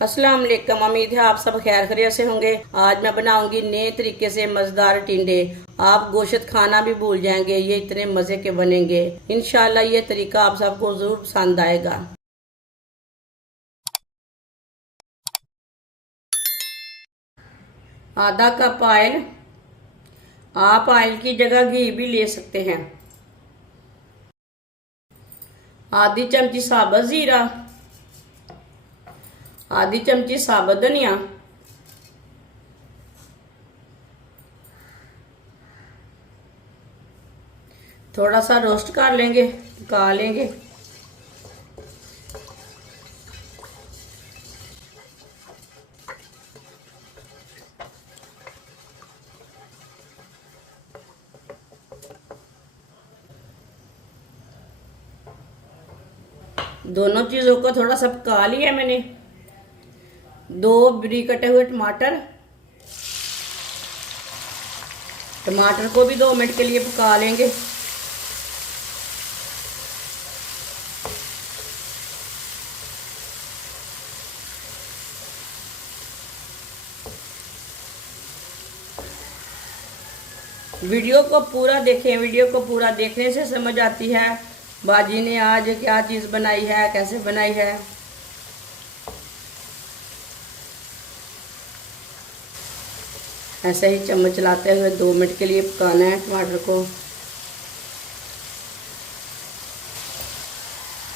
अस्सलाम वालेकुम। उम्मीद है आप सब खैर खैरियत से होंगे। आज मैं बनाऊंगी नए तरीके से मजेदार टिंडे। आप गोश्त खाना भी भूल जाएंगे, ये इतने मजे के बनेंगे। इंशाल्लाह ये तरीका आप सबको जरूर पसंद आएगा। आधा कप ऑयल, आप ऑयल की जगह घी भी ले सकते हैं। आधी चमची साबुत जीरा, आधी चमची साबुत धनिया, थोड़ा सा रोस्ट कर लेंगे, पका लेंगे। दोनों चीजों को थोड़ा सा पका लिया मैंने। दो बारीक कटे हुए टमाटर, टमाटर को भी 2 मिनट के लिए पका लेंगे। वीडियो को पूरा देखें, वीडियो को पूरा देखने से समझ आती है बाजी ने आज क्या चीज़ बनाई है, कैसे बनाई है। ऐसे ही चम्मच चलाते हुए 2 मिनट के लिए पकाना है टमाटर को।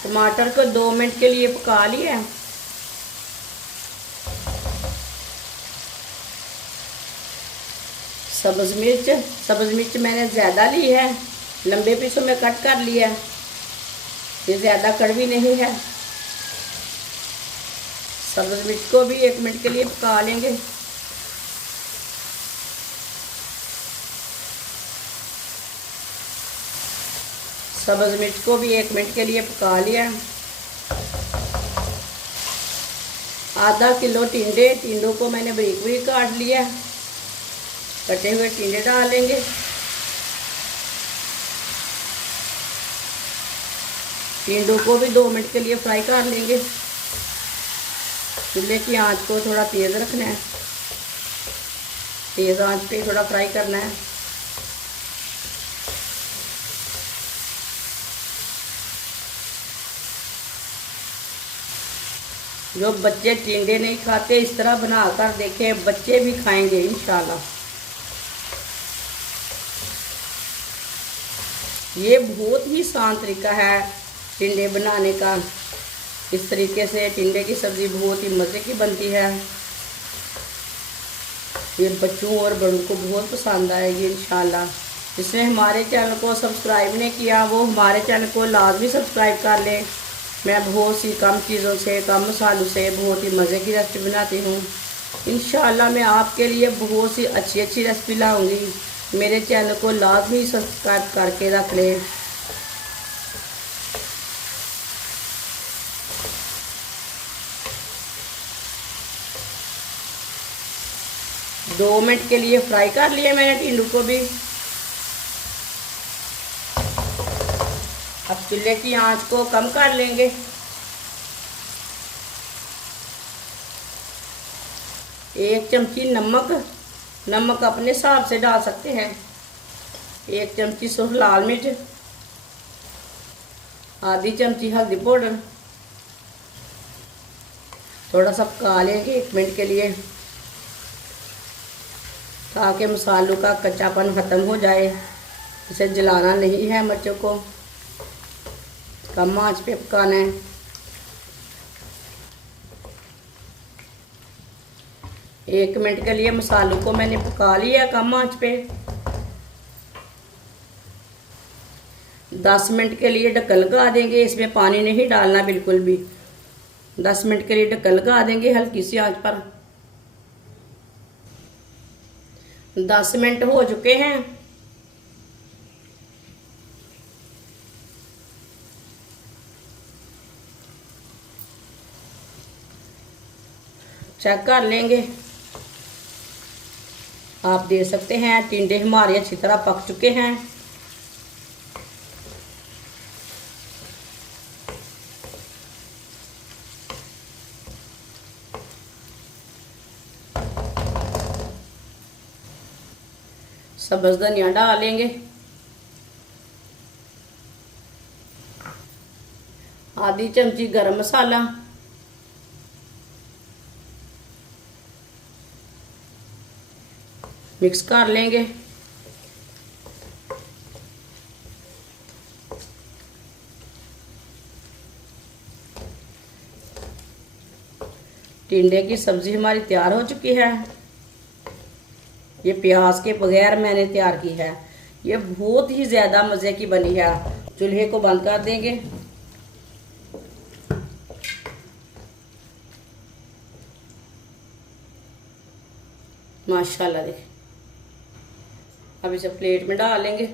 टमाटर को 2 मिनट के लिए पका लिया। सब्ज मिर्च मैंने ज़्यादा ली है, लंबे पीसों में कट कर लिया। ये ज़्यादा कड़वी नहीं है। सब्ज मिर्च को भी 1 मिनट के लिए पका लेंगे। सब्ज मिर्च को भी 1 मिनट के लिए पका लिया। आधा किलो टिंडों को मैंने बारीक बारीक काट लिया। कटे हुए टिंडे डालेंगे। टिंडों को भी 2 मिनट के लिए फ्राई कर लेंगे। चूल्हे की आंच को थोड़ा तेज़ रखना है, तेज़ आंच पे थोड़ा फ्राई करना है। जो बच्चे टिंडे नहीं खाते, इस तरह बना कर देखें, बच्चे भी खाएंगे इंशाल्लाह। ये बहुत ही आसान तरीका है टिंडे बनाने का। इस तरीके से टिंडे की सब्ज़ी बहुत ही मज़े की बनती है। ये बच्चों और बड़ों को बहुत पसंद आएगी इंशाल्लाह। जिसने हमारे चैनल को सब्सक्राइब नहीं किया वो हमारे चैनल को लाजमी सब्सक्राइब कर लें। मैं बहुत सी कम चीज़ों से, कम मसालों से बहुत ही मज़े की रेसिपी बनाती हूँ। इंशाल्लाह मैं आपके लिए बहुत सी अच्छी अच्छी रेसिपी लाऊंगी। मेरे चैनल को लाजमी सब्सक्राइब करके रख लें। दो मिनट के लिए फ्राई कर लिया मैंने टिंडों को भी। अब चूल्हे की आंच को कम कर लेंगे। एक चमची नमक अपने हिसाब से डाल सकते हैं। 1 चमची सूख लाल मिर्च, आधी चमची हल्दी पाउडर। थोड़ा सा पका लेंगे 1 मिनट के लिए ताकि मसालों का कच्चापन ख़त्म हो जाए। इसे जलाना नहीं है, मिर्चों को कम आंच पे पकाना है। एक मिनट के लिए मसालों को मैंने पका लिया कम आंच पे। 10 मिनट के लिए ढक्कन लगा देंगे। इसमें पानी नहीं डालना बिल्कुल भी। 10 मिनट के लिए ढक्कन लगा देंगे हल्की सी आंच पर। 10 मिनट हो चुके हैं। चेक कर लेंगे। आप देख सकते हैं टिंडे हमारे अच्छी तरह पक चुके हैं। सब्ज धनिया डालेंगे, आधी चमची गरम मसाला, मिक्स कर लेंगे। टिंडे की सब्जी हमारी तैयार हो चुकी है। ये प्याज के बगैर मैंने तैयार की है। ये बहुत ही ज़्यादा मज़े की बनी है। चूल्हे को बंद कर देंगे। माशाल्लाह देखिए। अब इसे प्लेट में डाल लेंगे।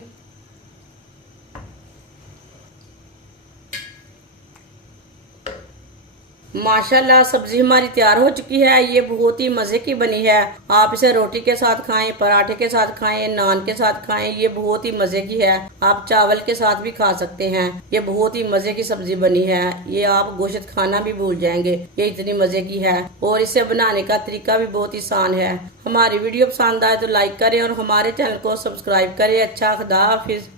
माशाल्लाह सब्जी हमारी तैयार हो चुकी है। ये बहुत ही मज़े की बनी है। आप इसे रोटी के साथ खाएं, पराठे के साथ खाएं, नान के साथ खाएं। ये बहुत ही मज़े की है। आप चावल के साथ भी खा सकते हैं। ये बहुत ही मज़े की सब्जी बनी है। ये आप गोश्त खाना भी भूल जाएंगे, ये इतनी मज़े की है। और इसे बनाने का तरीका भी बहुत ही आसान है। हमारी वीडियो पसंद आए तो लाइक करें और हमारे चैनल को सब्सक्राइब करें। अच्छा, खुदा हाफिज।